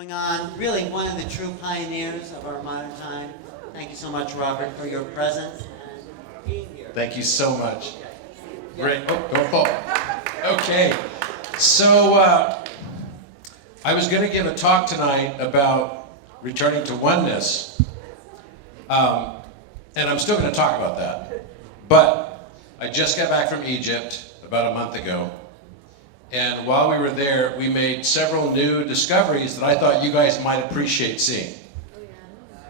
going on. Really one of the true pioneers of our modern time. Thank you so much, Robert, for your presence and being here. Thank you so much. Great. Oh, don't fall. Okay. So I was going to give a talk tonight about returning to oneness. And I'm still going to talk about that. But I just got back from Egypt about a month ago. And while we were there, we made several new discoveries that I thought you guys might appreciate seeing.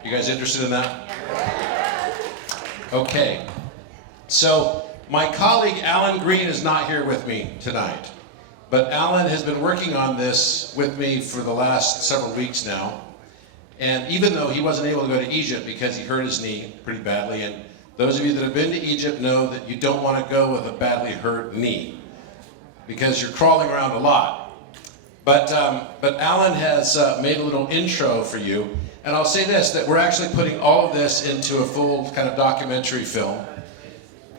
You guys interested in that? Okay. So my colleague Alan Green is not here with me tonight. But Alan has been working on this with me for the last several weeks now. And even though he wasn't able to go to Egypt because he hurt his knee pretty badly, and those of you that have been to Egypt know that you don't want to go with a badly hurt knee because you're crawling around a lot. But Alan has made a little intro for you. And I'll say this, that we're actually putting all of this into a full kind of documentary film.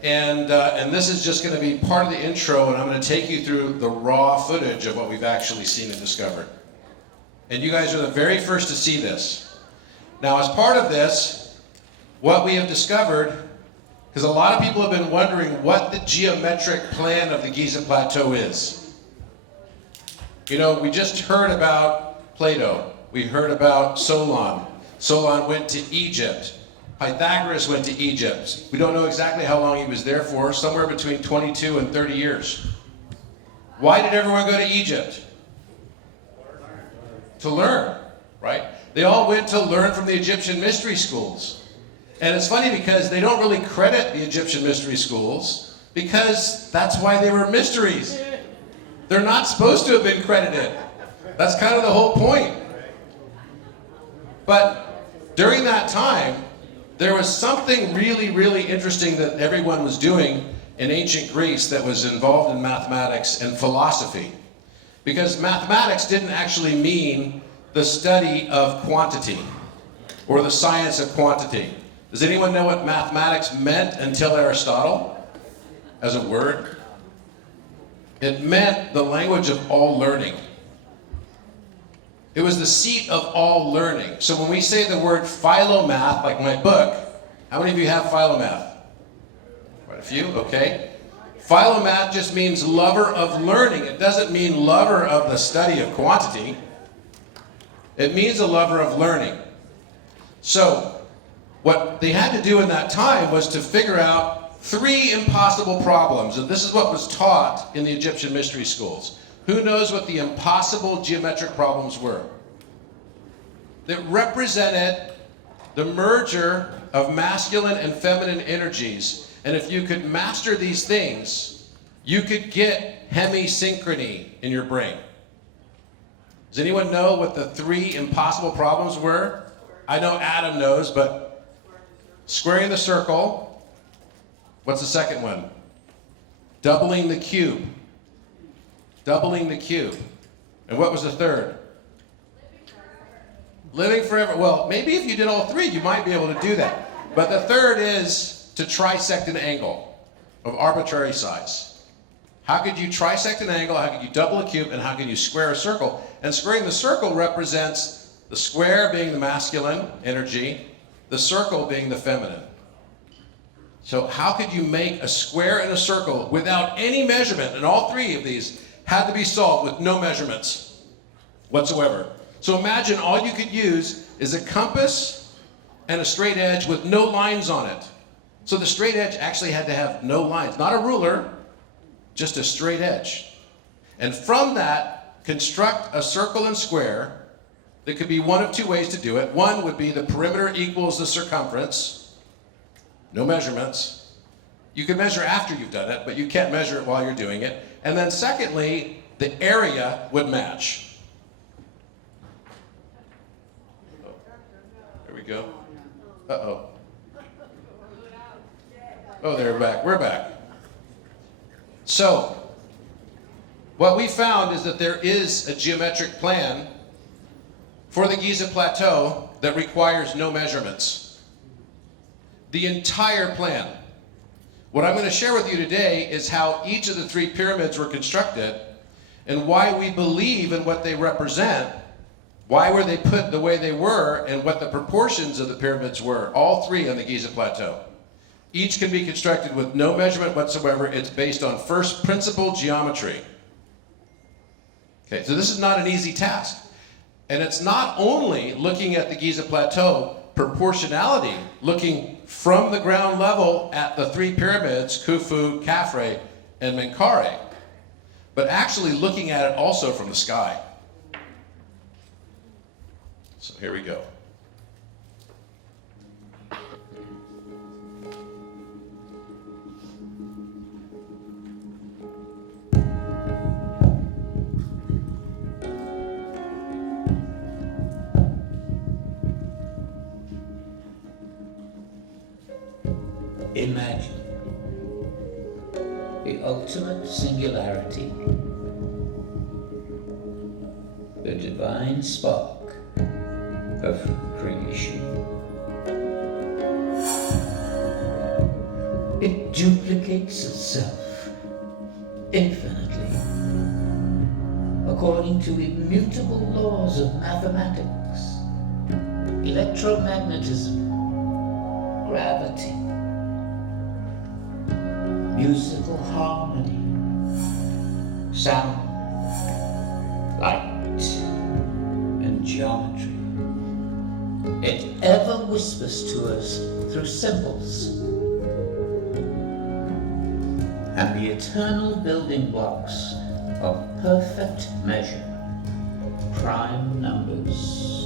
And this is just going to be part of the intro, and I'm going to take you through the raw footage of what we've actually seen and discovered. And you guys are the very first to see this. Now, as part of this, what we have discovered, because a lot of people have been wondering what the geometric plan of the Giza Plateau is. You know, we just heard about Plato. We heard about Solon. Solon went to Egypt. Pythagoras went to Egypt. We don't know exactly how long he was there for, somewhere between 22 and 30 years. Why did everyone go to Egypt? To learn, right? They all went to learn from the Egyptian mystery schools. And it's funny because they don't really credit the Egyptian mystery schools because that's why they were mysteries. They're not supposed to have been credited. That's kind of the whole point. But during that time, there was something really, really interesting that everyone was doing in ancient Greece that was involved in mathematics and philosophy. Because mathematics didn't actually mean the study of quantity or the science of quantity. Does anyone know what mathematics meant until Aristotle as a word? It meant the language of all learning. It was the seat of all learning. So when we say the word philomath, like my book, how many of you have philomath? Quite a few, okay. Philomath just means lover of learning. It doesn't mean lover of the study of quantity. It means a lover of learning. So what they had to do in that time was to figure out 3 impossible problems. And this is what was taught in the Egyptian mystery schools. Who knows what the impossible geometric problems were? That represented the merger of masculine and feminine energies. And if you could master these things, you could get hemisynchrony in your brain. Does anyone know what the 3 impossible problems were? I know Adam knows, but squaring the circle. What's the second one? Doubling the cube. Doubling the cube. And what was the third? Living forever. Well, maybe if you did all 3, you might be able to do that. But the third is to trisect an angle of arbitrary size. How could you trisect an angle? How could you double a cube? And how can you square a circle? And squaring the circle represents the square being the masculine energy, the circle being the feminine. So how could you make a square and a circle without any measurement? And all 3 of these had to be solved with no measurements whatsoever. So imagine all you could use is a compass and a straight edge with no lines on it. So the straight edge actually had to have no lines, not a ruler, just a straight edge. And from that, construct a circle and square. There could be one of 2 ways to do it. One would be the perimeter equals the circumference. No measurements. You can measure after you've done it, but you can't measure it while you're doing it. And then secondly, the area would match. Oh, there we go. Uh-oh. Oh, they're back. We're back. So, what we found is that there is a geometric plan for the Giza Plateau that requires no measurements. The entire plan. What I'm going to share with you today is how each of the 3 pyramids were constructed and why we believe in what they represent why were they put the way they were, and what the proportions of the pyramids were, all three on the Giza Plateau. Each can be constructed with no measurement whatsoever. It's based on first principle geometry. Okay, so this is not an easy task. And it's not only looking at the Giza Plateau proportionality, looking from the ground level at the three pyramids, Khufu, Khafre, and Menkaure, but actually looking at it also from the sky. So here we go. Imagine the ultimate singularity, the divine spark of creation. It duplicates itself infinitely according to immutable laws of mathematics, electromagnetism, gravity, musical harmony, sound, light, and geometry. It ever whispers to us through symbols, and the eternal building blocks of perfect measure, prime numbers.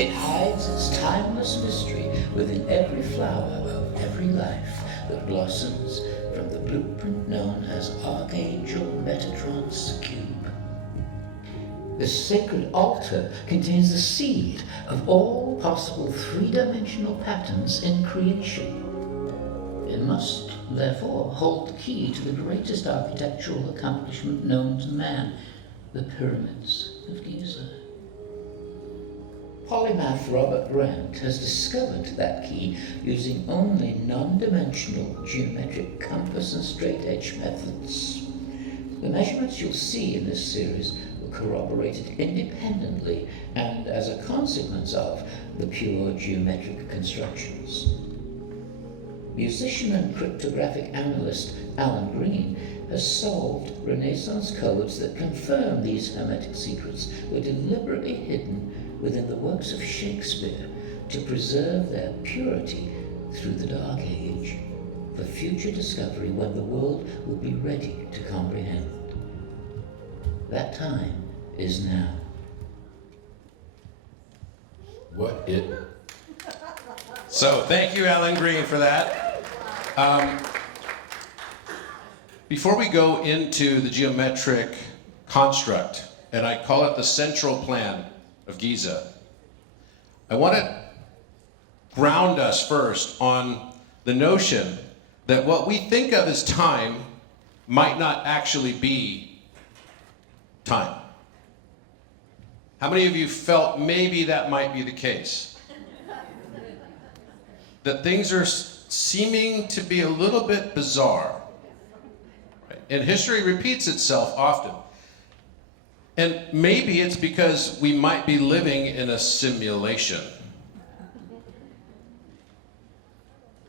It hides its timeless mystery within every flower of every life that blossoms from the blueprint known as Archangel Metatron's cube. This sacred altar contains the seed of all possible three-dimensional patterns in creation. It must, therefore, hold the key to the greatest architectural accomplishment known to man, the pyramids of Giza. Polymath Robert Grant has discovered that key using only non-dimensional geometric compass and straight-edge methods. The measurements you'll see in this series were corroborated independently and as a consequence of the pure geometric constructions. Musician and cryptographic analyst Alan Green has solved Renaissance codes that confirm these hermetic secrets were deliberately hidden within the works of Shakespeare to preserve their purity through the Dark Age, for future discovery when the world will be ready to comprehend. That time is now. So thank you, Alan Green, for that. Before we go into the geometric construct, and I call it the central plan of Giza, I want to ground us first on the notion that what we think of as time might not actually be time. How many of you felt maybe that might be the case? That things are seeming to be a little bit bizarre. Right? And history repeats itself often. And maybe it's because we might be living in a simulation.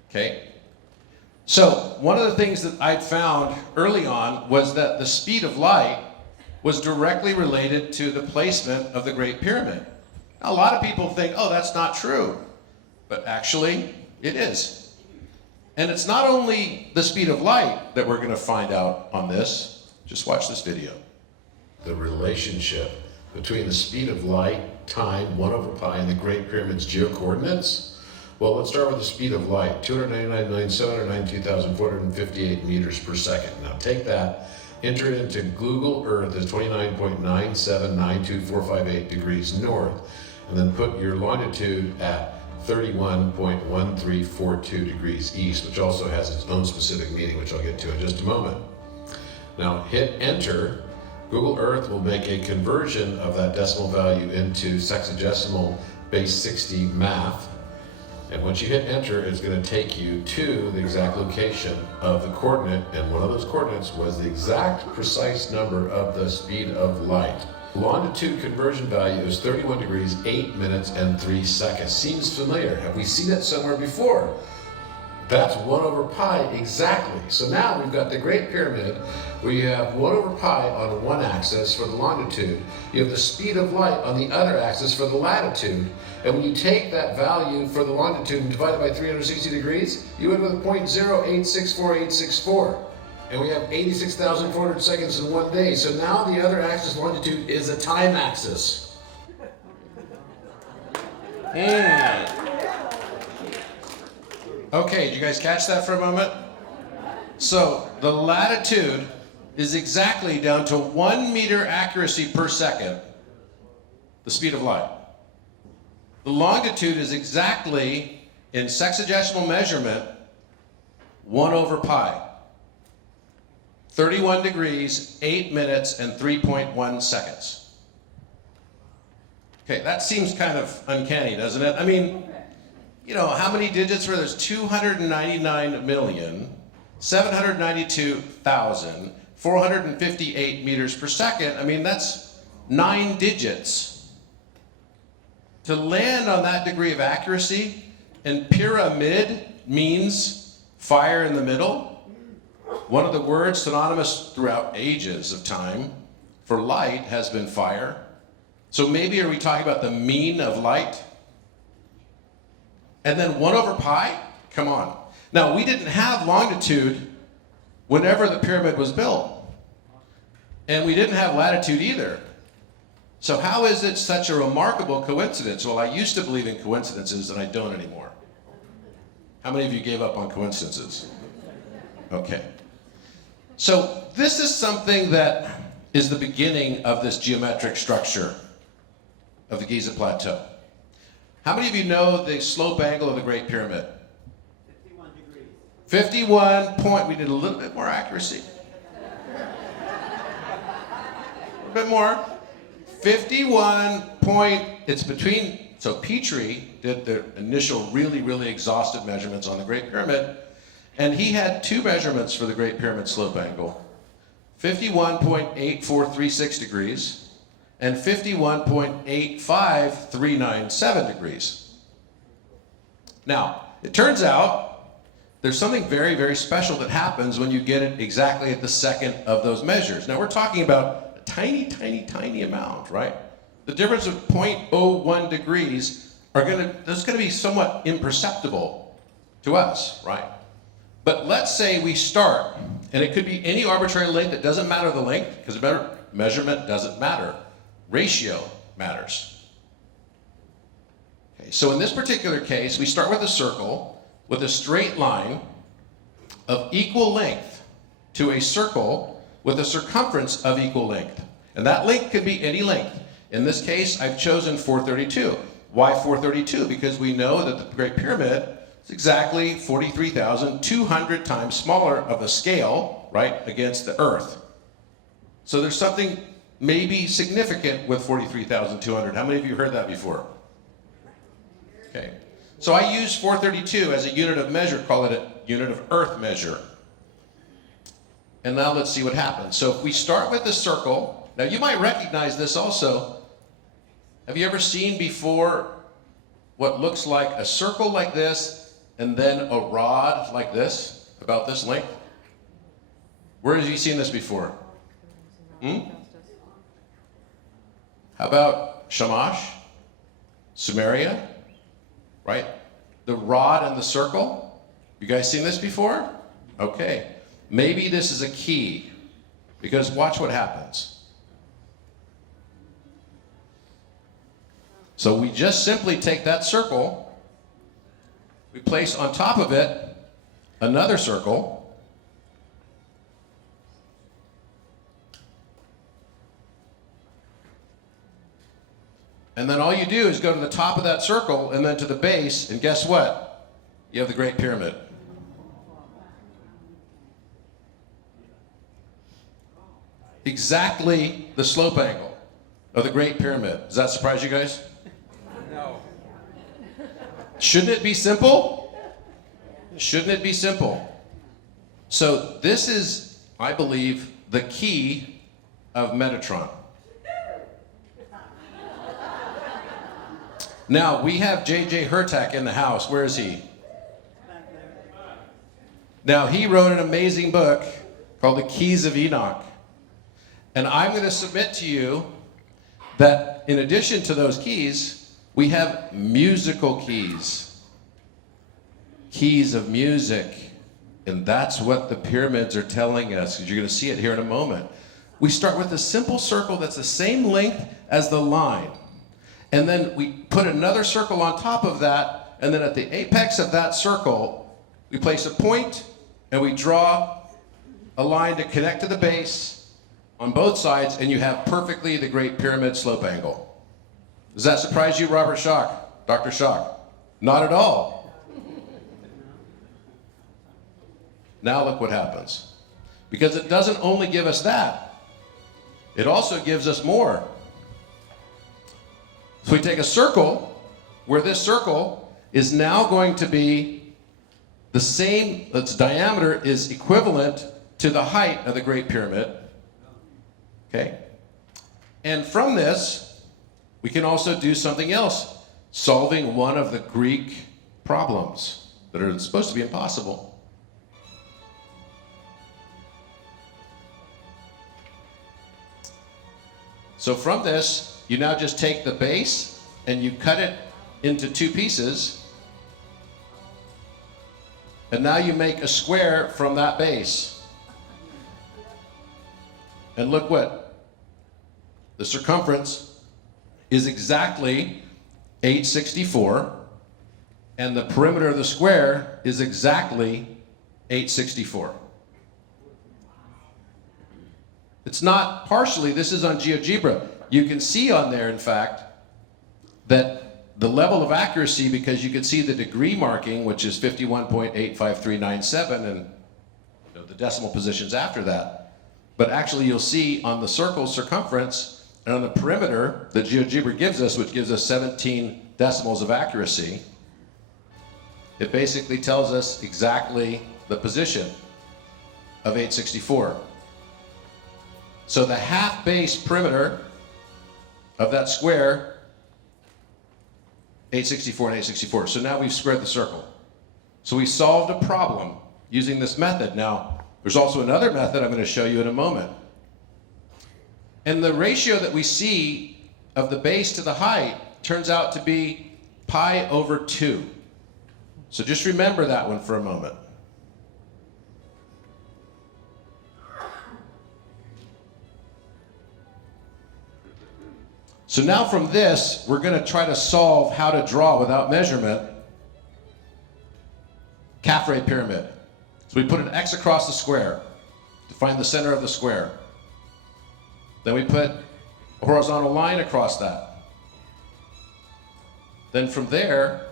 Okay? So, one of the things that I found early on was that the speed of light was directly related to the placement of the Great Pyramid. Now, a lot of people think, oh, that's not true. But actually, it is. And it's not only the speed of light that we're going to find out on this. Just watch this video. The relationship between the speed of light, time, 1 over pi, and the Great Pyramid's geocoordinates? Well, let's start with the speed of light, 299,792,458 meters per second. Now take that, enter it into Google Earth as 29.9792458 degrees north, and then put your longitude at 31.1342 degrees east, which also has its own specific meaning, which I'll get to in just a moment. Now hit enter. Google Earth will make a conversion of that decimal value into sexagesimal base 60 math. And once you hit enter, it's going to take you to the exact location of the coordinate. And one of those coordinates was the exact precise number of the speed of light. longitude conversion value is 31 degrees, 8 minutes, and 3 seconds. Seems familiar. Have we seen it somewhere before? That's 1 over pi exactly. So now we've got the Great Pyramid where you have 1 over pi on one axis for the longitude. You have the speed of light on the other axis for the latitude. And when you take that value for the longitude and divide it by 360 degrees, you end with a 0.0864864. And we have 86,400 seconds in 1 day. So now the other axis, longitude, is a time axis. Okay, did you guys catch that for a moment? So the latitude is exactly down to 1 meter accuracy per second, the speed of light. The longitude is exactly, in sexagesimal measurement, 1 over pi. 31 degrees, 8 minutes, and 3.1 seconds. Okay, that seems kind of uncanny, doesn't it? I mean, you know, how many digits were there? There's 299,792,458 meters per second. I mean, that's 9 digits. To land on that degree of accuracy, and pyramid means fire in the middle. One of the words synonymous throughout ages of time for light has been fire. So maybe are we talking about the mean of light? And then 1 over pi? Come on. Now, we didn't have longitude whenever the pyramid was built. And we didn't have latitude either. So how is it such a remarkable coincidence? Well, I used to believe in coincidences, and I don't anymore. How many of you gave up on coincidences? Okay. So this is something that is the beginning of this geometric structure of the Giza Plateau. How many of you know the slope angle of the Great Pyramid? 51 degrees. 51 point, we did a little bit more accuracy. A bit more. 51 point, it's between, so Petrie did the initial really exhaustive measurements on the Great Pyramid, and he had 2 measurements for the Great Pyramid slope angle. 51.8436 degrees and 51.85397 degrees. Now, it turns out there's something very special that happens when you get it exactly at the second of those measures. Now, we're talking about a tiny amount, right? The difference of 0.01 degrees that's gonna be somewhat imperceptible to us, right? But let's say we start, and it could be any arbitrary length. It doesn't matter the length, because measurement doesn't matter. Ratio matters. Okay, so in this particular case, we start with a circle with a straight line of equal length to a circle with a circumference of equal length. And that length could be any length. In this case, I've chosen 432. Why 432? Because we know that the Great Pyramid is exactly 43,200 times smaller of a scale, right, against the Earth. So there's something maybe significant with 43,200. How many of you heard that before? Okay. So I use 432 as a unit of measure, call it a unit of Earth measure. And now let's see what happens. So if we start with the circle, now you might recognize this also. Have you ever seen before what looks like a circle like this and then a rod like this, about this length? Where have you seen this before? How about Shamash, Sumeria, right? The rod and the circle. You guys seen this before? Okay. Maybe this is a key, because watch what happens. So we just simply take that circle, we place on top of it another circle, and then all you do is go to the top of that circle and then to the base, and guess what? You have the Great Pyramid. Exactly the slope angle of the Great Pyramid. Does that surprise you guys? No. Shouldn't it be simple? Shouldn't it be simple? So this is, I believe, the key of Metatron. Now, we have J.J. Hurtak in the house. Where is he? Now, he wrote an amazing book called The Keys of Enoch. And I'm going to submit to you that in addition to those keys, we have musical keys. Keys of music. And that's what the pyramids are telling us, because you're going to see it here in a moment. We start with a simple circle that's the same length as the line. And then we put another circle on top of that, and then at the apex of that circle, we place a point, and we draw a line to connect to the base on both sides, and you have perfectly the Great Pyramid slope angle. Does that surprise you, Robert Schock? Dr. Schock? Not at all. Now look what happens. Because it doesn't only give us that, it also gives us more. So we take a circle, where this circle is now going to be the same, its diameter is equivalent to the height of the Great Pyramid. Okay? And from this, we can also do something else, solving one of the Greek problems that are supposed to be impossible. So from this, you now just take the base and you cut it into two pieces. And now you make a square from that base. And look what? The circumference is exactly 864. And the perimeter of the square is exactly 864. It's not partially, this is on GeoGebra. You can see on there, in fact, that the level of accuracy, because you can see the degree marking, which is 51.85397, and the decimal positions after that. But actually you'll see on the circle circumference and on the perimeter that GeoGebra gives us, which gives us 17 decimals of accuracy, it basically tells us exactly the position of 864. So the half base perimeter of that square, 864 and 864. So now we've squared the circle. So we solved a problem using this method. Now, there's also another method I'm going to show you in a moment. And the ratio that we see of the base to the height turns out to be pi over 2. So just remember that one for a moment. So now from this, we're going to try to solve how to draw without measurement Caffrey pyramid. So we put an X across the square to find the center of the square. Then we put a horizontal line across that. Then from there,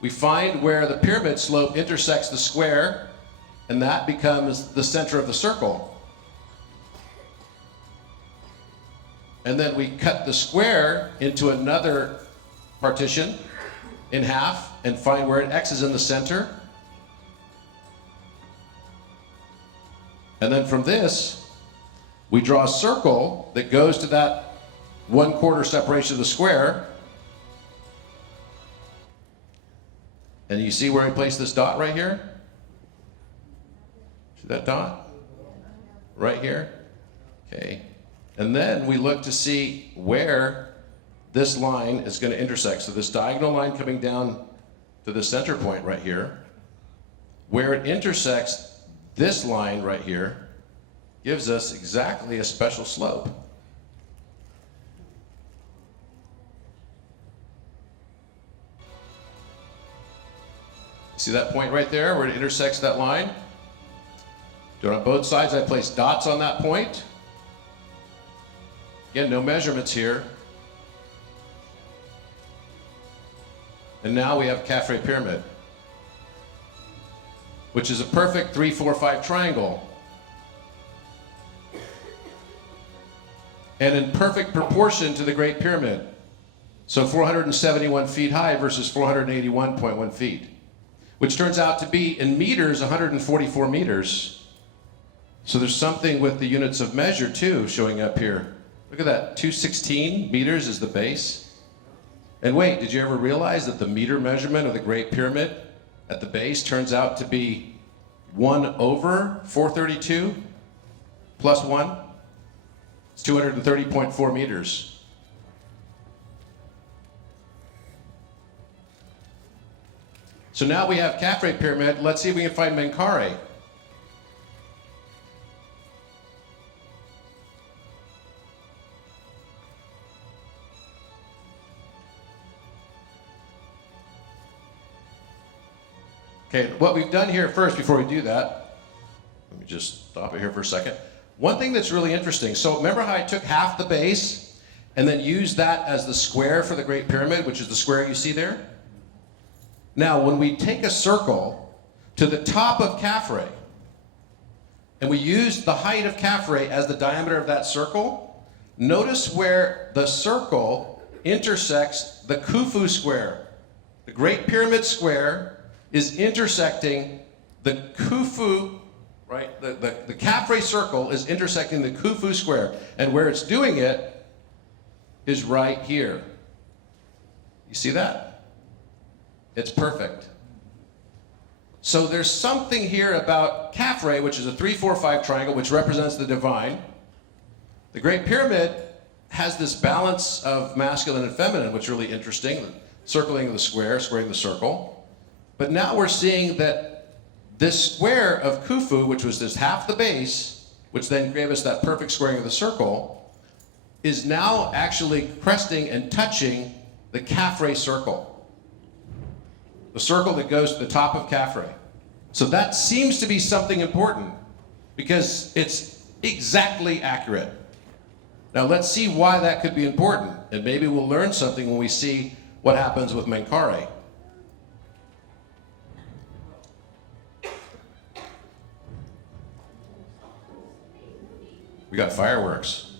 we find where the pyramid slope intersects the square, and that becomes the center of the circle. And then we cut the square into another partition in half and find where it X is in the center. And then from this, we draw a circle that goes to that 1/4 separation of the square. And you see where we place this dot right here? See that dot? Right here? Okay. And then we look to see where this line is going to intersect. So this diagonal line coming down to the center point right here, where it intersects this line right here, gives us exactly a special slope. See that point right there where it intersects that line? Do it on both sides. I place dots on that point. Again, no measurements here. And now we have Caffrey pyramid, which is a perfect 3, 4, 5 triangle. And in perfect proportion to the Great Pyramid. So 471 feet high versus 481.1 feet, which turns out to be, in meters, 144 meters. So there's something with the units of measure too showing up here. Look at that, 216 meters is the base. And wait, did you ever realize that the meter measurement of the Great Pyramid at the base turns out to be 1 over 432 plus 1? It's 230.4 meters. So now we have Khafre Pyramid. Let's see if we can find Menkaure. Okay, what we've done here first, before we do that, let me just stop it here for a second. One thing that's really interesting, so remember how I took half the base and then used that as the square for the Great Pyramid, which is the square you see there? Now, when we take a circle to the top of Khafre, and we use the height of Khafre as the diameter of that circle, notice where the circle intersects the Khufu square. The Great Pyramid square is intersecting the Khufu, right? The Khafre circle is intersecting the Khufu square, and where it's doing it is right here. You see that? It's perfect. So there's something here about Khafre, which is a 3-4-5 triangle, which represents the divine. The Great Pyramid has this balance of masculine and feminine, which is really interesting. The circling of the square, squaring the circle. But now we're seeing that this square of Khufu, which was just half the base, which then gave us that perfect squaring of the circle, is now actually cresting and touching the Khafre circle. The circle that goes to the top of Khafre. So that seems to be something important because it's exactly accurate. Now let's see why that could be important, and maybe we'll learn something when we see what happens with Menkaure. We got fireworks.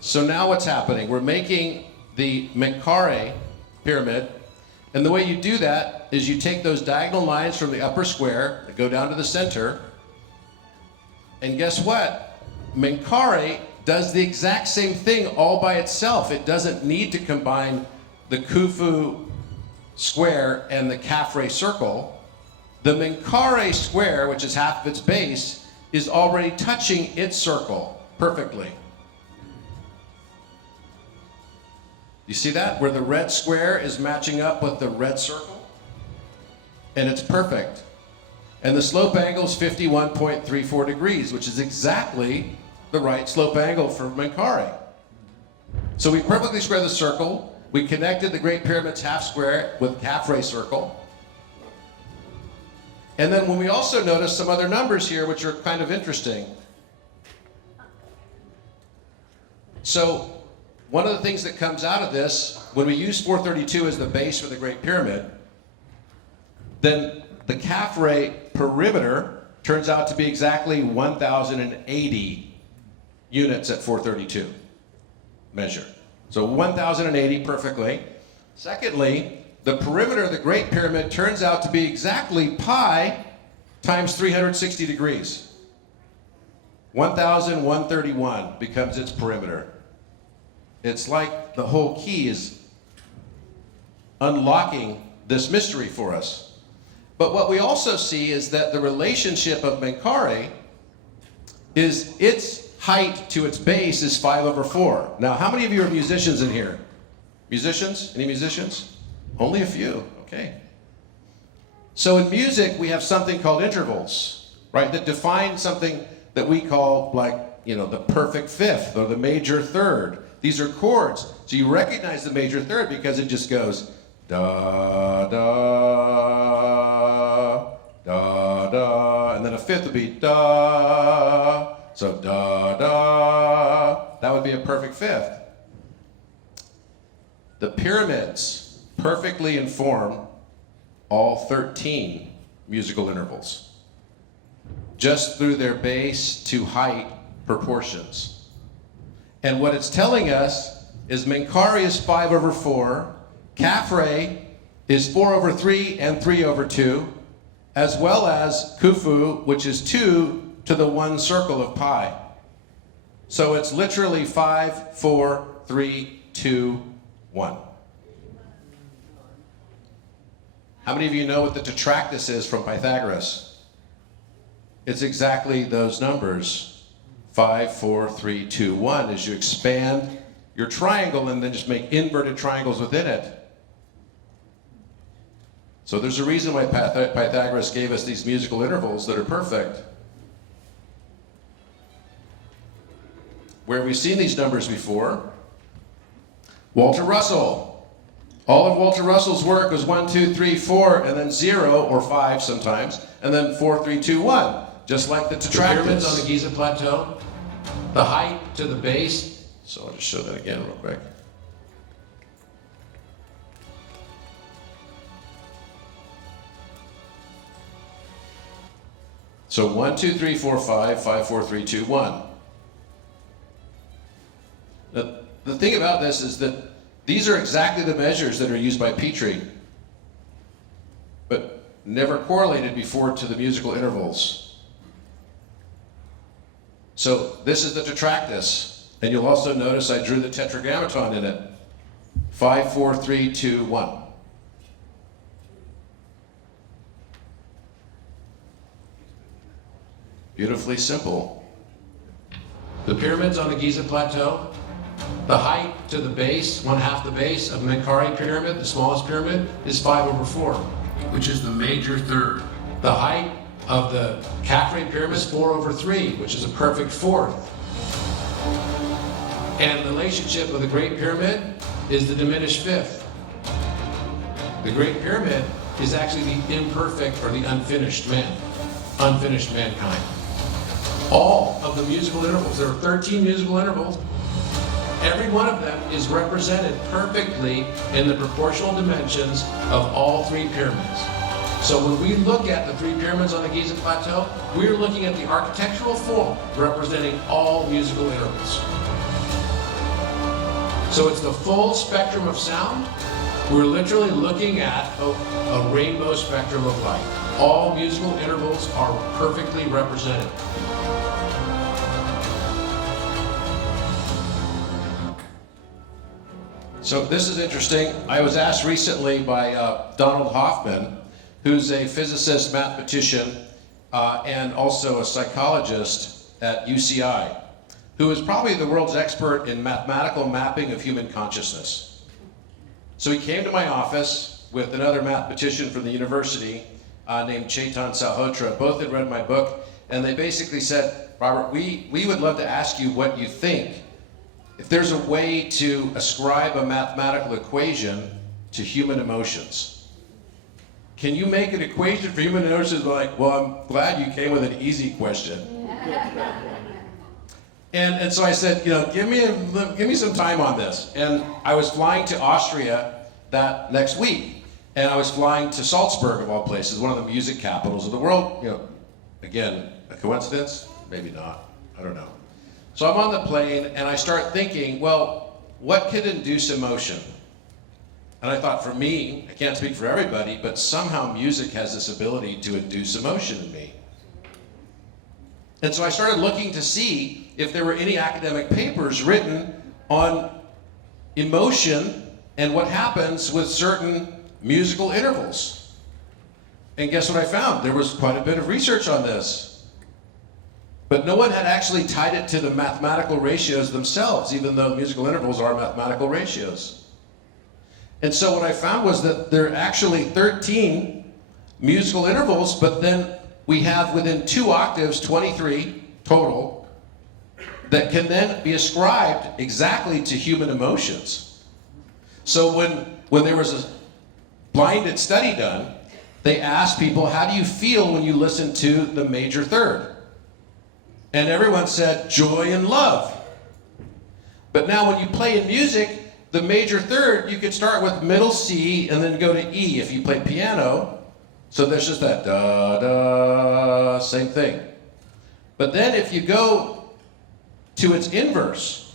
So now what's happening? We're making the Menkaure pyramid, and the way you do that is you take those diagonal lines from the upper square that go down to the center, and guess what? Menkaure does the exact same thing all by itself. It doesn't need to combine the Khufu square and the Khafre circle. The Menkaure square, which is half of its base, is already touching its circle perfectly. You see that? Where the red square is matching up with the red circle? And it's perfect. And the slope angle is 51.34 degrees, which is exactly the right slope angle for Menkaure. So we perfectly square the circle. We connected the Great Pyramid's half square with Khafre circle. And then when we also notice some other numbers here, which are kind of interesting. So one of the things that comes out of this, when we use 432 as the base for the Great Pyramid, then the Khafre perimeter turns out to be exactly 1,080 units at 432 measure. So 1,080 perfectly. Secondly, the perimeter of the Great Pyramid turns out to be exactly pi times 360 degrees. 1,131 becomes its perimeter. It's like the whole key is unlocking this mystery for us. But what we also see is that the relationship of Menkaure is its height to its base is 5/4. Now, how many of you are musicians in here? Musicians? Any musicians? Only a few, okay. So in music, we have something called intervals, right, that define something that we call, like, the perfect fifth or the major third. These are chords. So you recognize the major third because it just goes da, da, da, da, and then a fifth would be da, so da, da, that would be a perfect fifth. The pyramids perfectly inform all 13 musical intervals, just through their base to height proportions. And what it's telling us is Menkaure is 5/4, Khafre is 4/3 and 3/2, as well as Khufu, which is 2 to the 1 circle of pi. So it's literally 5, 4, 3, 2, 1. How many of you know what the detractus is from Pythagoras? It's exactly those numbers. 5, 4, 3, 2, 1. As you expand your triangle and then just make inverted triangles within it. So there's a reason why Pythagoras gave us these musical intervals that are perfect. Where have we seen these numbers before? Walter Russell. All of Walter Russell's work was 1, 2, 3, 4, and then 0, or 5 sometimes, and then 4, 3, 2, 1. Just like the The pyramids on the detractors. Giza Plateau, the height to the base. So I'll just show that again real quick. So 1, 2, 3, 4, 5, 5, 4, 3, 2, 1. The thing about this is that these are exactly the measures that are used by Petrie, but never correlated before to the musical intervals. So this is the detractus, and you'll also notice I drew the tetragrammaton in it. 5, 4, 3, 2, 1. Beautifully simple. The pyramids on the Giza Plateau, the height to the base, 1/2 the base of Menkaure pyramid, the smallest pyramid, is 5/4, which is the major third. The height of the Khafre pyramid is 4/3, which is a perfect fourth. And the relationship of the Great Pyramid is the diminished fifth. The Great Pyramid is actually the imperfect or the unfinished man, unfinished mankind. All of the musical intervals, there are 13 musical intervals. Every one of them is represented perfectly in the proportional dimensions of all three pyramids. So when we look at the three pyramids on the Giza Plateau, we're looking at the architectural form representing all musical intervals. So it's the full spectrum of sound. We're literally looking at a rainbow spectrum of light. All musical intervals are perfectly represented. So this is interesting. I was asked recently by Donald Hoffman, who's a physicist, mathematician, and also a psychologist at UCI, who is probably the world's expert in mathematical mapping of human consciousness. So he came to my office with another mathematician from the university named Chetan Salhotra. Both had read my book, and they basically said, Robert, we would love to ask you what you think. If there's a way to ascribe a mathematical equation to human emotions, can you make an equation for human emotions? Like, well, I'm glad you came with an easy question. And so I said, give me some time on this. And I was flying to Austria that next week, and I was flying to Salzburg, of all places, one of the music capitals of the world. Again, a coincidence? Maybe not. I don't know. So I'm on the plane, and I start thinking, well, what could induce emotion? And I thought, for me, I can't speak for everybody, but somehow music has this ability to induce emotion in me. And so I started looking to see if there were any academic papers written on emotion and what happens with certain musical intervals. And guess what I found? There was quite a bit of research on this. But no one had actually tied it to the mathematical ratios themselves, even though musical intervals are mathematical ratios. And so what I found was that there are actually 13 musical intervals, but then we have within 2 octaves, 23 total, that can then be ascribed exactly to human emotions. So when there was a blinded study done, they asked people, how do you feel when you listen to the major third? And everyone said, joy and love. But now when you play in music, the major third, you could start with middle C and then go to E if you play piano. So there's just that da-da, same thing. But then if you go to its inverse,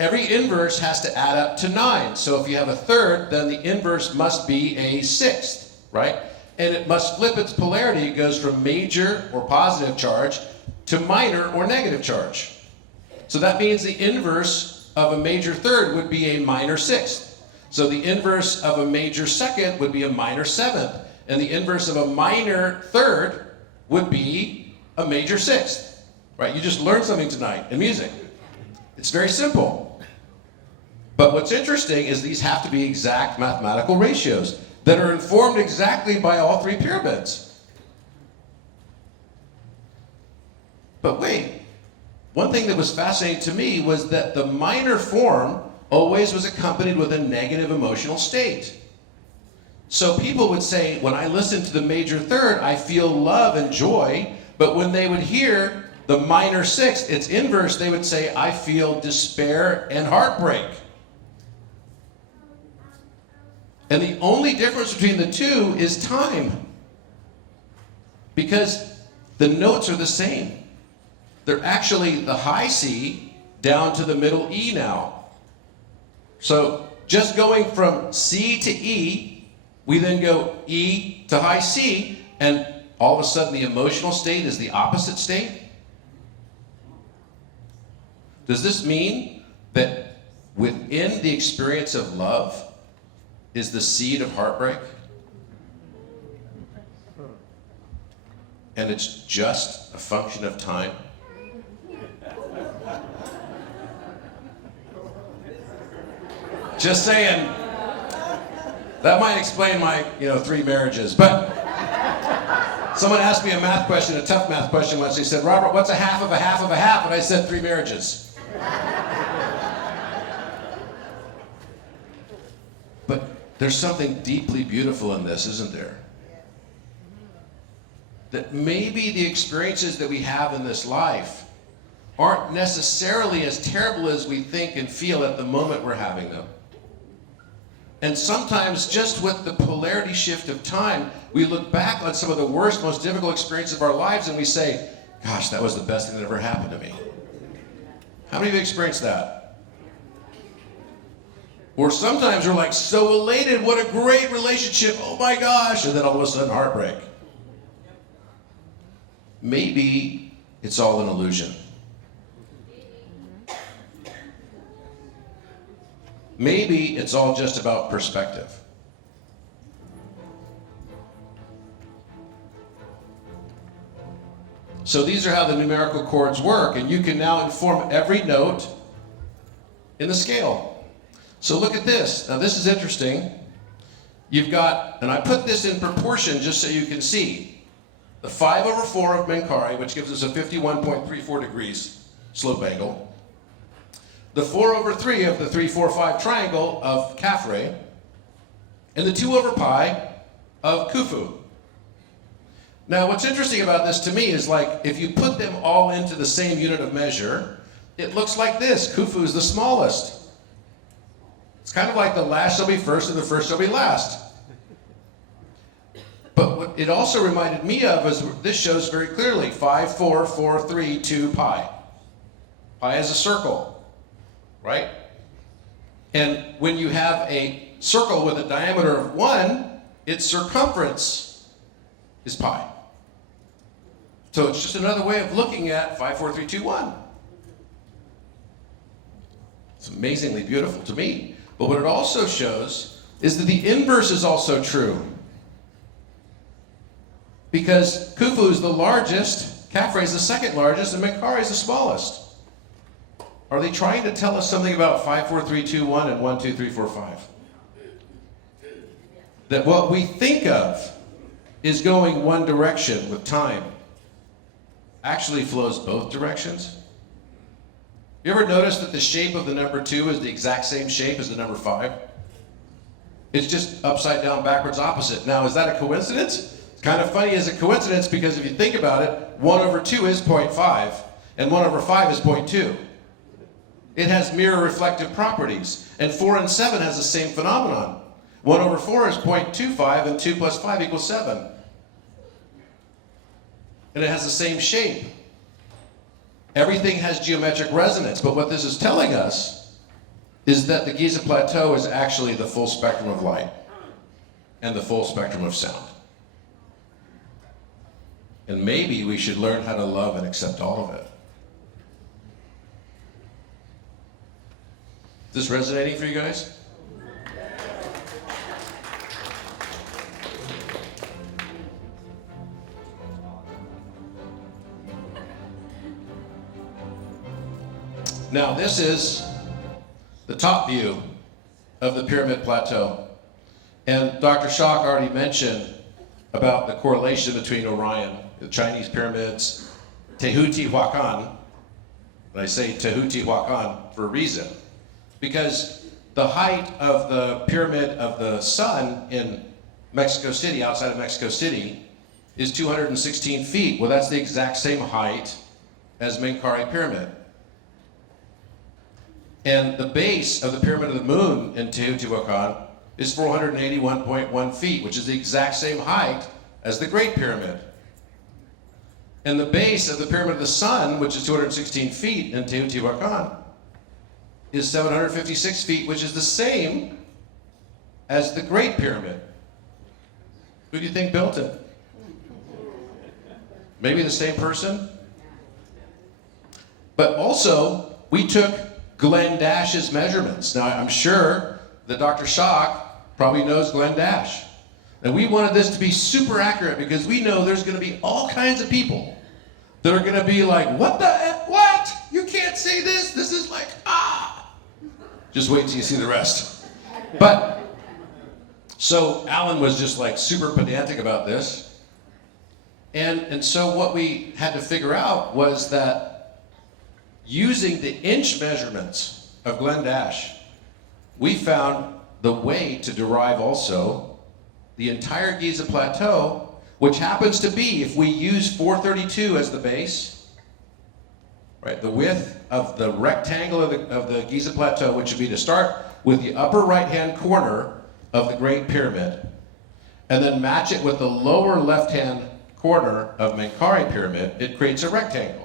every inverse has to add up to 9. So if you have a third, then the inverse must be a sixth, right? And it must flip its polarity. It goes from major or positive charge to minor or negative charge. So that means the inverse of a major third would be a minor sixth. So the inverse of a major second would be a minor seventh. And the inverse of a minor third would be a major sixth. Right? You just learned something tonight in music. It's very simple. But what's interesting is these have to be exact mathematical ratios that are informed exactly by all three pyramids. But wait, one thing that was fascinating to me was that the minor form always was accompanied with a negative emotional state. So people would say, when I listen to the major third, I feel love and joy, but when they would hear the minor sixth, its inverse, they would say, I feel despair and heartbreak. And the only difference between the two is time. Because the notes are the same. They're actually the high C down to the middle E now. So just going from C to E, we then go E to high C, and all of a sudden the emotional state is the opposite state. Does this mean that within the experience of love is the seed of heartbreak? And it's just a function of time? Just saying. That might explain my, 3 marriages. But someone asked me a math question, a tough math question once. They said, Robert, what's a half of a half of a half? And I said 3 marriages. But there's something deeply beautiful in this, isn't there? That maybe the experiences that we have in this life aren't necessarily as terrible as we think and feel at the moment we're having them. And sometimes just with the polarity shift of time, we look back on some of the worst, most difficult experiences of our lives and we say, gosh, that was the best thing that ever happened to me. How many of you experienced that? Or sometimes we're like so elated, what a great relationship, oh my gosh, and then all of a sudden heartbreak. Maybe it's all an illusion. Maybe it's all just about perspective. So these are how the numerical chords work, and you can now inform every note in the scale. So look at this. Now this is interesting. You've got, and I put this in proportion just so you can see, the 5/4 of Menkari, which gives us a 51.34 degrees slope angle. The 4/3 of the 3-4-5 triangle of Khafre, and the 2/pi of Khufu. Now what's interesting about this to me is like, if you put them all into the same unit of measure, it looks like this. Khufu is the smallest. It's kind of like the last shall be first and the first shall be last. But what it also reminded me of is this shows very clearly 5, 4, 4, 3, 2, pi. Pi is a circle. Right? And when you have a circle with a diameter of 1, its circumference is pi. So it's just another way of looking at 5, 4, 3, 2, 1. It's amazingly beautiful to me. But what it also shows is that the inverse is also true. Because Khufu is the largest, Khafre is the second largest, and Menkari is the smallest. Are they trying to tell us something about 5, 4, 3, 2, 1 and 1, 2, 3, 4, 5? That what we think of is going one direction with time actually flows both directions? You ever notice that the shape of the number 2 is the exact same shape as the number 5? It's just upside down, backwards, opposite. Now, is that a coincidence? It's kind of funny as a coincidence because if you think about it, 1/2 is 0.5 and 1/5 is 0.2. It has mirror reflective properties, and 4 and 7 has the same phenomenon. 1/4 is 0.25, and 2 plus 5 equals 7. And it has the same shape. Everything has geometric resonance, but what this is telling us is that the Giza Plateau is actually the full spectrum of light and the full spectrum of sound. And maybe we should learn how to love and accept all of it. Is this resonating for you guys? Now, this is the top view of the Pyramid Plateau. And Dr. Schock already mentioned about the correlation between Orion, the Chinese pyramids, Teotihuacan. And I say Teotihuacan for a reason. Because the height of the Pyramid of the Sun in Mexico City, outside of Mexico City, is 216 feet. Well, that's the exact same height as Menkaure Pyramid. And the base of the Pyramid of the Moon in Teotihuacan is 481.1 feet, which is the exact same height as the Great Pyramid. And the base of the Pyramid of the Sun, which is 216 feet in Teotihuacan, is 756 feet, which is the same as the Great Pyramid. Who do you think built it? Maybe the same person? But also, we took Glenn Dash's measurements. Now, I'm sure that Dr. Schock probably knows Glenn Dash. And we wanted this to be super accurate because we know there's going to be all kinds of people that are going to be like, what the heck? What? You can't say this? This is like, ah. Just wait till you see the rest. But, so Alan was just like super pedantic about this. And so what we had to figure out was that using the inch measurements of Glenn Dash, we found the way to derive also the entire Giza Plateau, which happens to be, if we use 432 as the base, right, the width of the rectangle of the Giza Plateau, which would be to start with the upper right-hand corner of the Great Pyramid, and then match it with the lower left-hand corner of Menkaure Pyramid, it creates a rectangle.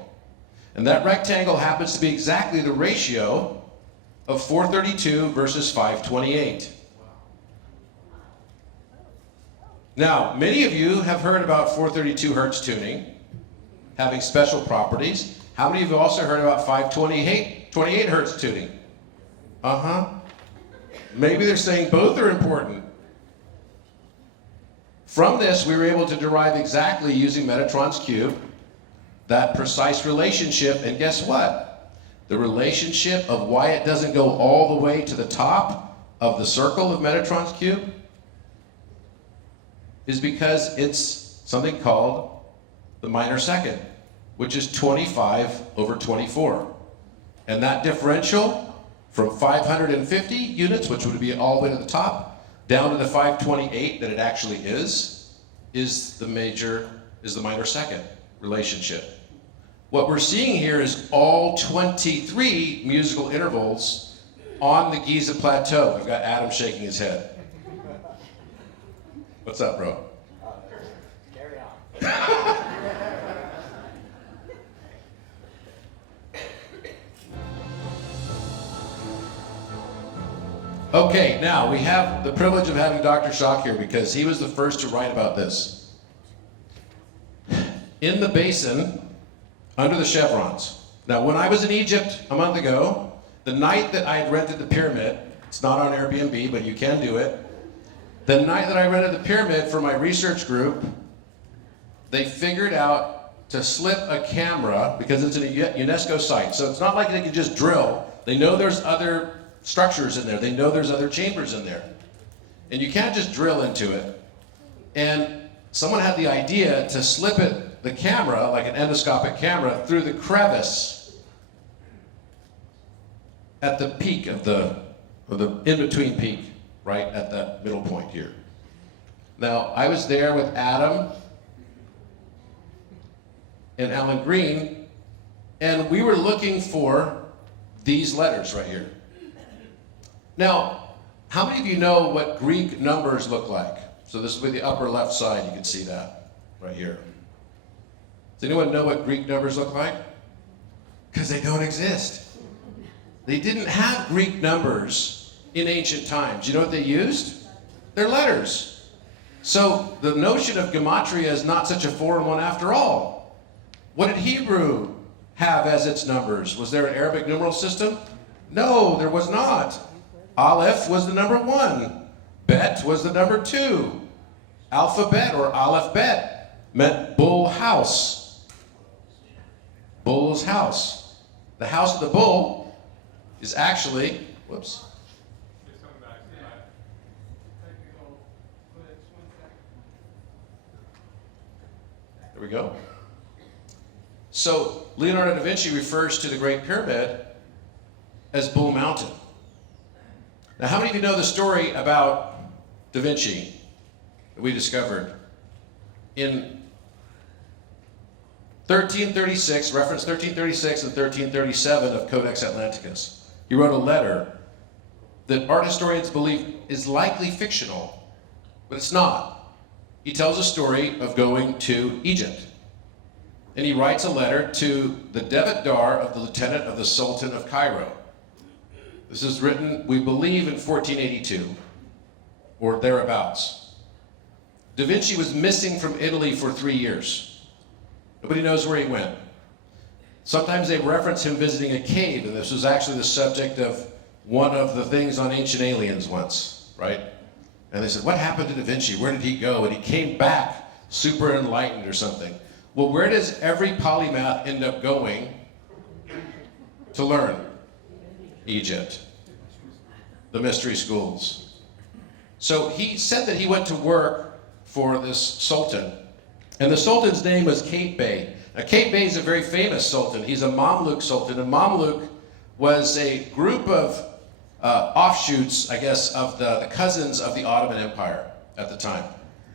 And that rectangle happens to be exactly the ratio of 432 versus 528. Now, many of you have heard about 432 hertz tuning having special properties. How many of you also heard about 528 hertz tuning? Maybe they're saying both are important. From this, we were able to derive exactly, using Metatron's cube, that precise relationship. And guess what? The relationship of why it doesn't go all the way to the top of the circle of Metatron's cube is because it's something called the minor second, which is 25 over 24. And that differential from 550 units, which would be all the way to the top, down to the 528 that it actually is the minor second relationship. What we're seeing here is all 23 musical intervals on the Giza Plateau. I've got Adam shaking his head. What's up, bro? Carry on. Okay, now we have the privilege of having Dr. Schock here because he was the first to write about this. In the basin, under the chevrons. Now, when I was in Egypt a month ago, the night that I had rented the pyramid, it's not on Airbnb, but you can do it. The night that I rented the pyramid for my research group, they figured out to slip a camera, because it's a UNESCO site, so it's not like they could just drill. They know there's other structures in there. They know there's other chambers in there. And you can't just drill into it. And someone had the idea to slip the camera, like an endoscopic camera, through the crevice at the peak of the in-between peak, right at that middle point here. Now, I was there with Adam and Alan Green, and we were looking for these letters right here. Now, how many of you know what Greek numbers look like? So this will be the upper left side, you can see that right here. Does anyone know what Greek numbers look like? Because they don't exist. They didn't have Greek numbers in ancient times. You know what they used? They're letters. So the notion of gematria is not such a foreign one after all. What did Hebrew have as its numbers? Was there an Arabic numeral system? No, there was not. Aleph was the number 1. Bet was the number 2. Alphabet or Aleph Bet meant bull house. Bull's house. The house of the bull is actually, whoops. There we go. So Leonardo da Vinci refers to the Great Pyramid as Bull Mountain. Now, how many of you know the story about Da Vinci that we discovered? In 1336, reference 1336 and 1337 of Codex Atlanticus, he wrote a letter that art historians believe is likely fictional, but it's not. He tells a story of going to Egypt. And he writes a letter to the Devet Dar of the lieutenant of the Sultan of Cairo. This is written, we believe, in 1482, or thereabouts. Da Vinci was missing from Italy for 3 years. Nobody knows where he went. Sometimes they reference him visiting a cave, and this was actually the subject of one of the things on Ancient Aliens once, right? And they said, what happened to Da Vinci? Where did he go? And he came back super enlightened or something. Well, where does every polymath end up going to learn? Egypt. The mystery schools. So he said that he went to work for this sultan. And the sultan's name was Kate Bey. Now, Kate Bey is a very famous sultan. He's a Mamluk sultan. And Mamluk was a group of offshoots, I guess, of the cousins of the Ottoman Empire at the time.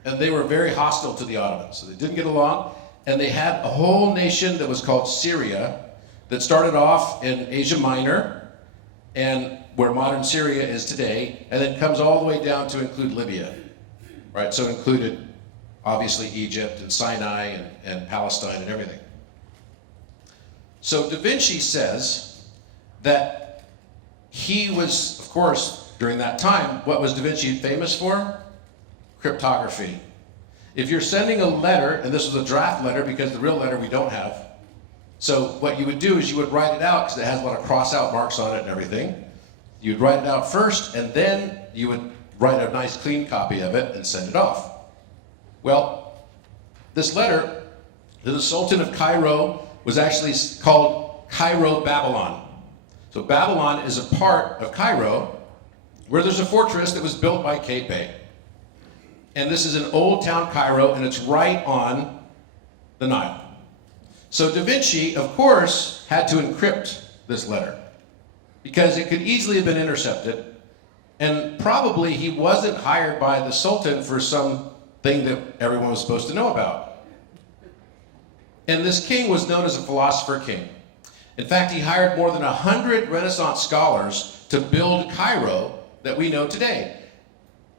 And they were very hostile to the Ottomans. So they didn't get along. And they had a whole nation that was called Syria that started off in Asia Minor, and where modern Syria is today, and then comes all the way down to include Libya, right? So it included, obviously, Egypt and Sinai and Palestine and everything. So Da Vinci says that he was, of course, during that time, what was Da Vinci famous for? Cryptography. If you're sending a letter, and this was a draft letter because the real letter we don't have, so what you would do is you would write it out because it has a lot of cross-out marks on it and everything. You'd write it out first, and then you would write a nice clean copy of it and send it off. Well, this letter to the Sultan of Cairo was actually called Cairo, Babylon. So Babylon is a part of Cairo where there's a fortress that was built by Kate Bey. And this is an old town Cairo, and it's right on the Nile. So Da Vinci, of course, had to encrypt this letter because it could easily have been intercepted, and probably he wasn't hired by the Sultan for something that everyone was supposed to know about. And this king was known as a philosopher king. In fact, he hired more than 100 Renaissance scholars to build Cairo that we know today.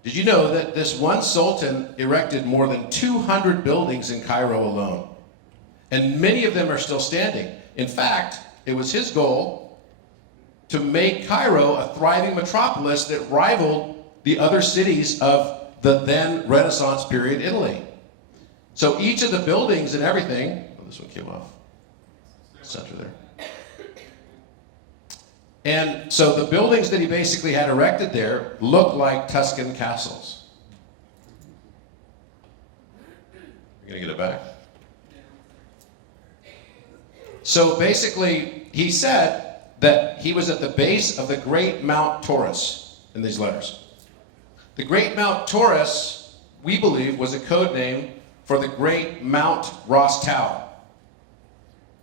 Did you know that this one sultan erected more than 200 buildings in Cairo alone? And many of them are still standing. In fact, it was his goal to make Cairo a thriving metropolis that rivaled the other cities of the then Renaissance period Italy. So each of the buildings and everything, oh, this one came off, center there. And so the buildings that he basically had erected there looked like Tuscan castles. You're gonna get it back? So basically, he said that he was at the base of the Great Mount Taurus in these letters. The Great Mount Taurus, we believe, was a code name for the Great Mount Ras Tau,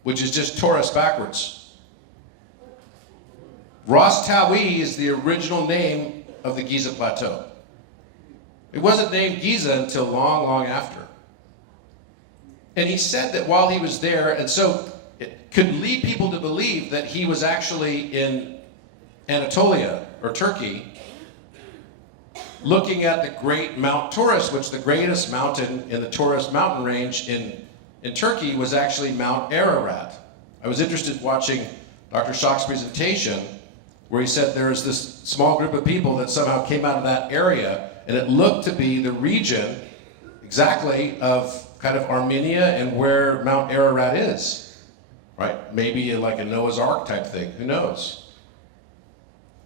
which is just Taurus backwards. Ras Taui is the original name of the Giza Plateau. It wasn't named Giza until long, long after. And he said that while he was there, and so it could lead people to believe that he was actually in Anatolia, or Turkey, looking at the Great Mount Taurus, which the greatest mountain in the Taurus mountain range in Turkey was actually Mount Ararat. I was interested in watching Dr. Schock's presentation, where he said there's this small group of people that somehow came out of that area, and it looked to be the region exactly of kind of Armenia and where Mount Ararat is, right? Maybe like a Noah's Ark type thing, who knows?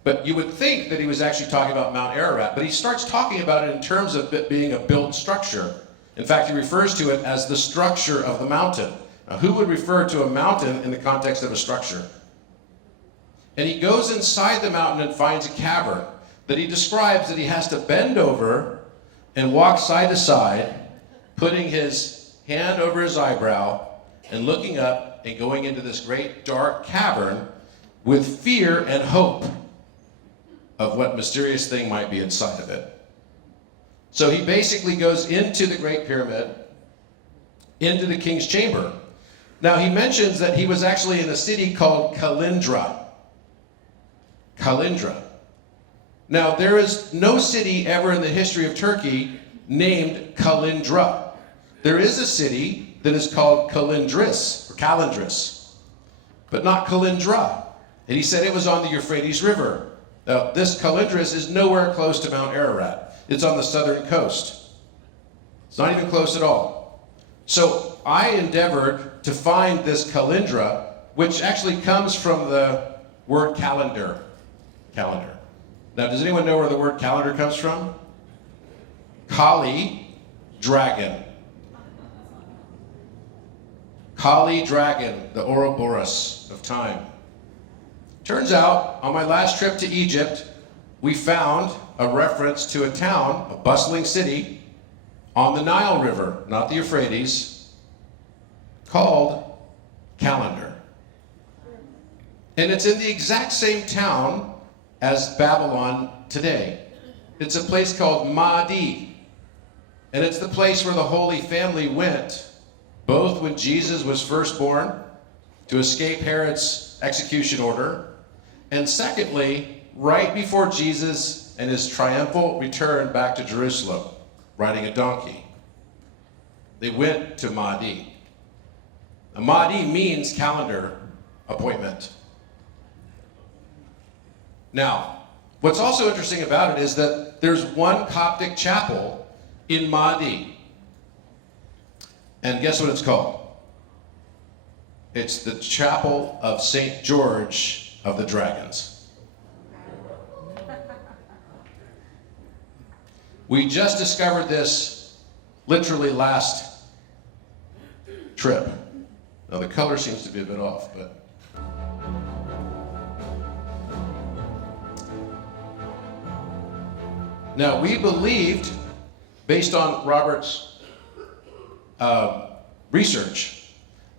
But you would think that he was actually talking about Mount Ararat, but he starts talking about it in terms of it being a built structure. In fact, he refers to it as the structure of the mountain. Now, who would refer to a mountain in the context of a structure? And he goes inside the mountain and finds a cavern that he describes that he has to bend over and walk side to side, putting his hand over his eyebrow and looking up and going into this great dark cavern with fear and hope of what mysterious thing might be inside of it. So he basically goes into the Great Pyramid, into the king's chamber. Now he mentions that he was actually in a city called Kalindra. Kalindra. Now there is no city ever in the history of Turkey named Kalindra. There is a city that is called Kalindris, or Kalindris, but not Kalindra. And he said it was on the Euphrates River. Now this Kalindris is nowhere close to Mount Ararat. It's on the southern coast. It's not even close at all. So I endeavored to find this Kalindra, which actually comes from the word calendar. Calendar. Now, does anyone know where the word calendar comes from? Kali, dragon. Kali, dragon, the Ouroboros of time. Turns out, on my last trip to Egypt, we found a reference to a town, a bustling city, on the Nile River, not the Euphrates, called Calendar. And it's in the exact same town as Babylon today. It's a place called Maadi. And it's the place where the Holy Family went, both when Jesus was first born, to escape Herod's execution order, and secondly, right before Jesus and his triumphal return back to Jerusalem, riding a donkey. They went to Maadi. Now, Maadi means calendar appointment. Now, what's also interesting about it is that there's one Coptic chapel in Maadi. And guess what it's called? It's the Chapel of St. George of the Dragons. We just discovered this literally last trip. Now the color seems to be a bit off, but now we believed, based on Robert's research,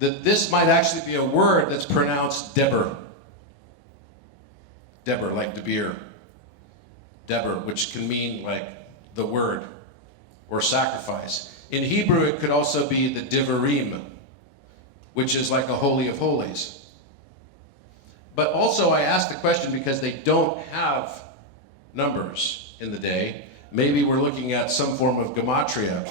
that this might actually be a word that's pronounced Deber. Deber, like De Beer. Deber, which can mean like the word or sacrifice. In Hebrew, it could also be the Devarim, which is like a holy of holies. But also I asked the question because they don't have numbers in the day. Maybe we're looking at some form of gematria.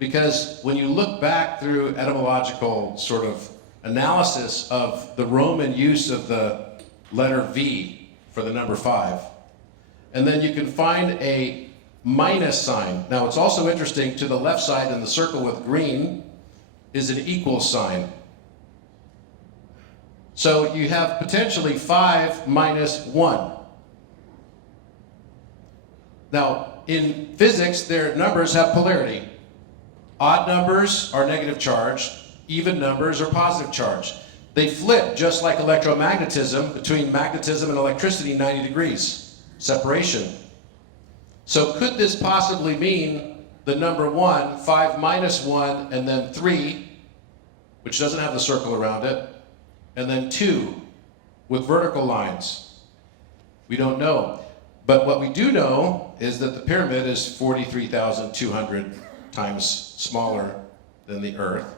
Because when you look back through etymological sort of analysis of the Roman use of the letter V for the number 5, and then you can find a minus sign. Now it's also interesting, to the left side in the circle with green is an equal sign. So you have potentially 5 minus 1. Now in physics, their numbers have polarity. Odd numbers are negative charge, even numbers are positive charge. They flip just like electromagnetism between magnetism and electricity, 90 degrees separation. So could this possibly mean the number 1, 5 minus 1, and then 3, which doesn't have the circle around it, and then 2 with vertical lines? We don't know. But what we do know is that the pyramid is 43,200 times smaller than the Earth.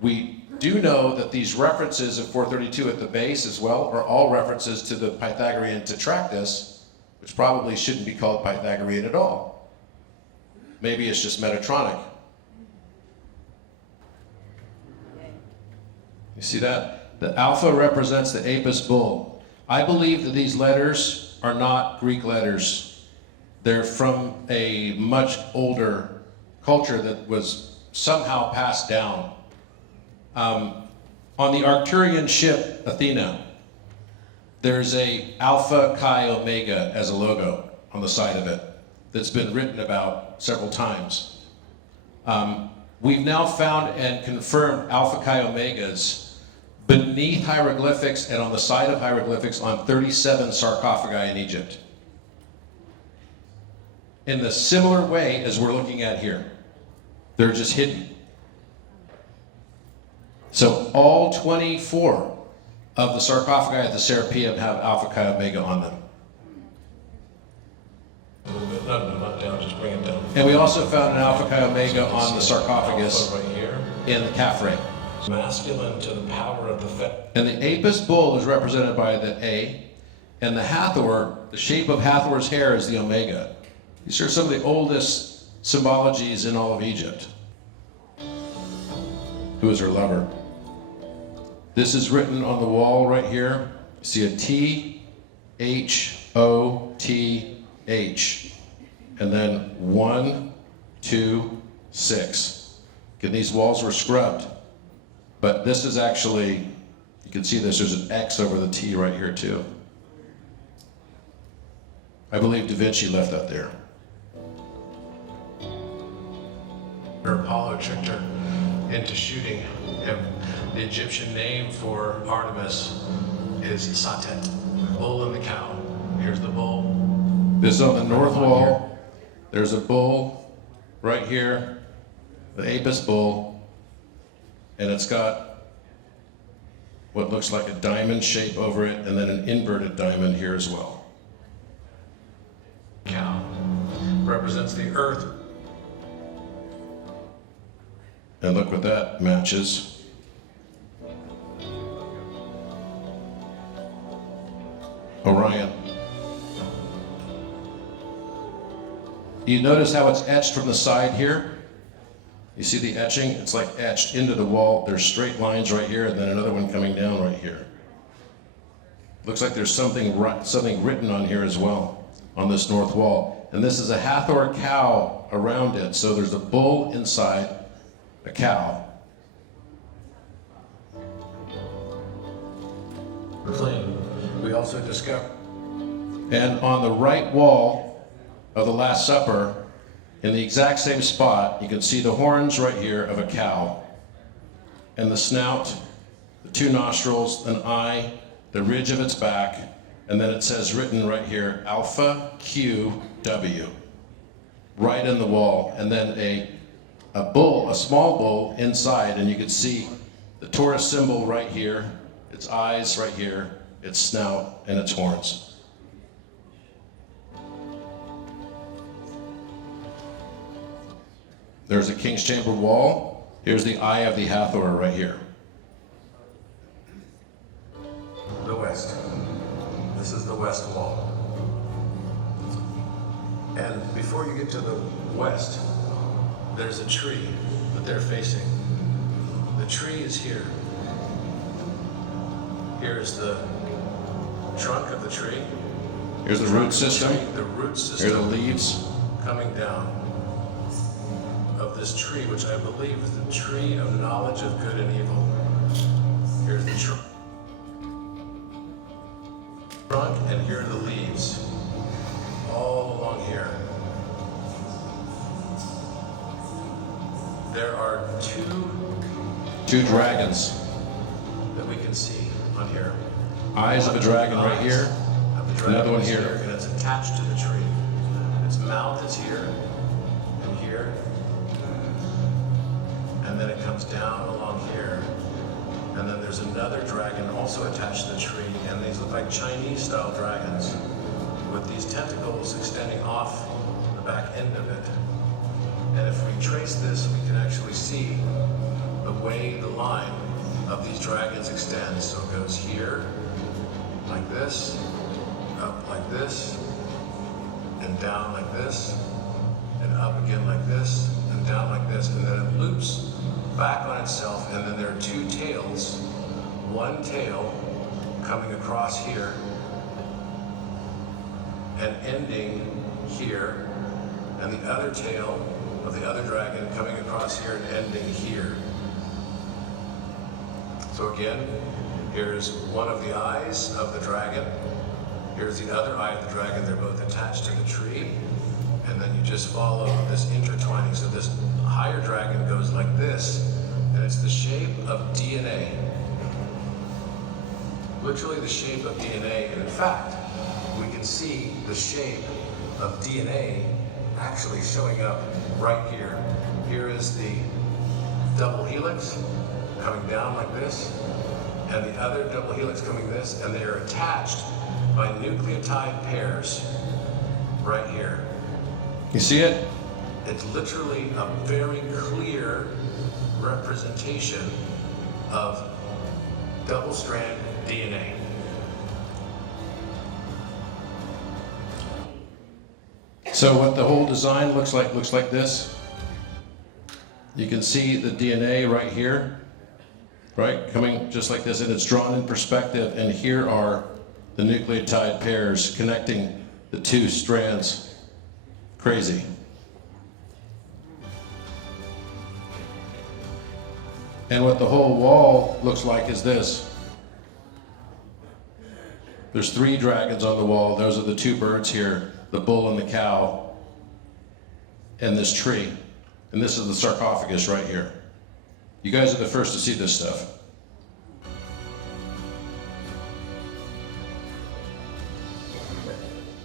We do know that these references of 432 at the base as well are all references to the Pythagorean tetractys, which probably shouldn't be called Pythagorean at all. Maybe it's just Metatronic. You see that? The alpha represents the Apis bull. I believe that these letters are not Greek letters. They're from a much older culture that was somehow passed down. On the Arcturian ship Athena, there's a Alpha Chi Omega as a logo on the side of it that's been written about several times. We've now found and confirmed Alpha Chi Omegas beneath hieroglyphics and on the side of hieroglyphics on 37 sarcophagi in Egypt. In the similar way as we're looking at here. They're just hidden. So all 24 of the sarcophagi at the Serapeum have Alpha Chi Omega on them. A little bit, no, not down, just bring it down. And we also found an Alpha Chi Omega on the sarcophagus Right here. in the Caffre. Masculine to the power of the And the Apis bull is represented by the A, and the Hathor, the shape of Hathor's hair is the Omega. These are some of the oldest symbologies in all of Egypt. Who is her lover? This is written on the wall right here. You see a T, H, O, T, H, and then 1, 2, 6. Again, these walls were scrubbed, but this is actually, you can see this, there's an X over the T right here too. I believe Da Vinci left that there. Apollo tricked her into shooting him. The Egyptian name for Artemis is Satet, bull and the cow. Here's the bull. This is on the north wall. There's a bull right here, the Apis bull, and it's got what looks like a diamond shape over it and then an inverted diamond here as well. Cow represents the earth. And look what that matches. Orion. You notice how it's etched from the side here? You see the etching? It's like etched into the wall. There's straight lines right here and then another one coming down right here. Looks like there's something written on here as well, on this north wall. And this is a Hathor cow around it. So there's a bull inside, a cow. We also discovered. And on the right wall of the Last Supper, in the exact same spot, you can see the horns right here of a cow, and the snout, the two nostrils, an eye, the ridge of its back, and then it says written right here, Alpha Q W, right in the wall, and then a bull, a small bull inside, and you can see the Taurus symbol right here, its eyes right here, its snout, and its horns. There's a King's Chamber wall. Here's the eye of the Hathor right here. The west. This is the west wall. And before you get to the west, there's a tree that they're facing. The tree is here. Here's the trunk of the tree. Here's the root system. The root system. Here are the leaves. Coming down of this tree, which I believe is the tree of knowledge of good and evil. Here's the trunk, and here are the leaves, all along here. There are two dragons. that we can see on here. Eyes of a dragon right here. Another one here. And it's attached to the tree. Its mouth is here and here. And then it comes down along here. And then there's another dragon also attached to the tree. And these look like Chinese-style dragons with these tentacles extending off the back end of it. And if we trace this, we can actually see the way the line of these dragons extends. So it goes here, like this, up like this, and down like this, and up again like this, and down like this, and then it loops back on itself, and then there are two tails, one tail coming across here, and ending here, and the other tail of the other dragon coming across here and ending here. So again, Here's one of the eyes of the dragon. Here's the other eye of the dragon. They're both attached to the tree. And then you just follow this intertwining. So this higher dragon goes like this, and it's the shape of DNA. Literally the shape of DNA. And in fact, we can see the shape of DNA actually showing up right here. Here is the double helix coming down like this, and the other double helix coming this, and they are attached by nucleotide pairs right here. You see it? It's literally a very clear representation of double-strand DNA. So what the whole design looks like this. You can see the DNA right here, right? Coming just like this, and it's drawn in perspective, and here are the nucleotide pairs connecting the two strands. Crazy. And what the whole wall looks like is this. There's 3 dragons on the wall. Those are the 2 birds here, the bull and the cow, and this tree. And this is the sarcophagus right here. You guys are the first to see this stuff.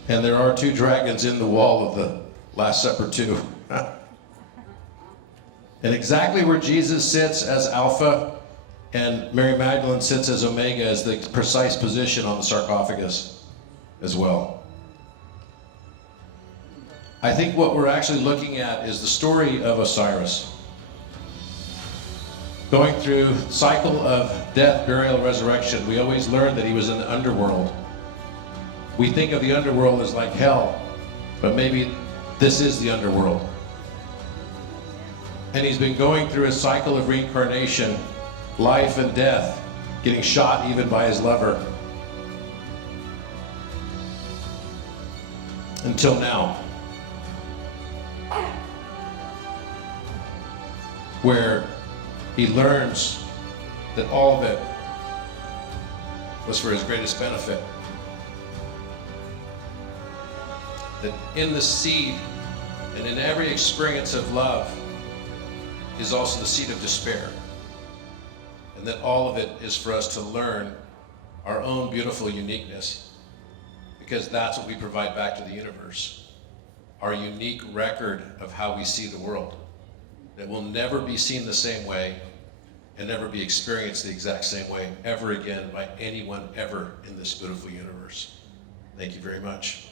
And there are 2 dragons in the wall of the Last Supper too. And exactly where Jesus sits as Alpha and Mary Magdalene sits as Omega is the precise position on the sarcophagus as well. I think what we're actually looking at is the story of Osiris. Going through cycle of death, burial, resurrection, we always learn that he was in the underworld. We think of the underworld as like hell, but maybe this is the underworld. And he's been going through a cycle of reincarnation, life and death, getting shot even by his lover. Until now. Where he learns that all of it was for his greatest benefit. That in the seed and in every experience of love is also the seed of despair. And that all of it is for us to learn our own beautiful uniqueness, because that's what we provide back to the universe. Our unique record of how we see the world. That will never be seen the same way and never be experienced the exact same way ever again by anyone ever in this beautiful universe. Thank you very much.